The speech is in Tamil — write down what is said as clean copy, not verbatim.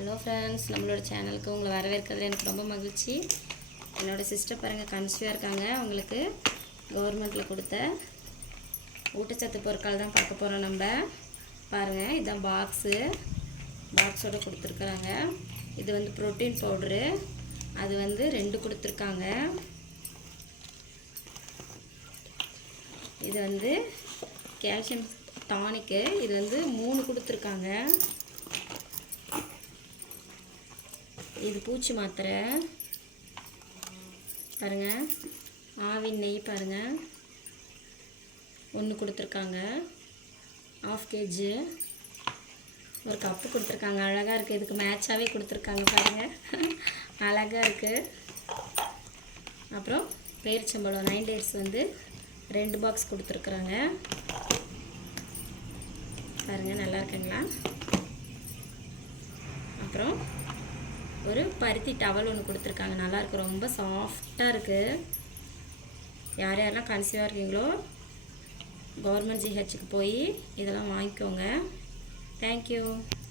ஹலோ ஃப்ரெண்ட்ஸ், நம்மளோட சேனலுக்கு உங்களை வரவேற்கிறதுல எனக்கு ரொம்ப மகிழ்ச்சி. என்னோடய சிஸ்டர் பாருங்கள், கன்சீவாக இருக்காங்க. அவங்களுக்கு கவர்மெண்ட்டில் கொடுத்த ஊட்டச்சத்து பொருட்கள் தான் பார்க்க போகிறோம். நம்ம பாருங்கள், இதுதான் பாக்ஸோடு கொடுத்துருக்குறாங்க. இது வந்து ப்ரோட்டீன் பவுட்ரு, அது வந்து 2 கொடுத்துருக்காங்க. இது வந்து கால்சியம் டானிக்கு, இது வந்து 3 கொடுத்துருக்காங்க. இது பூச்சி மாத்திரை பாருங்கள். ஆவின் நெய் பாருங்கள், 1 கொடுத்துருக்காங்க. 1/2 kg. ஒரு கப்பு கொடுத்துருக்காங்க. அழகாக இருக்குது. இதுக்கு மேட்சாகவே கொடுத்துருக்காங்க பாருங்கள். அழகாக இருக்குது. அப்புறம் பேரிச்சம்பழம் 9 days வந்து 2 பாக்ஸ் கொடுத்துருக்குறாங்க. பாருங்கள், நல்லா இருக்குங்களா? அப்புறம் ஒரு பருத்தி டவல் 1 கொடுத்துருக்காங்க. நல்லாயிருக்கு, ரொம்ப சாஃப்டாக இருக்குது. யாரெல்லாம் கன்சீவாக இருக்கீங்களோ கவர்மெண்ட் ஜிஹெச்சுக்கு போய் இதெல்லாம் வாங்கிக்கோங்க. தேங்க்யூ.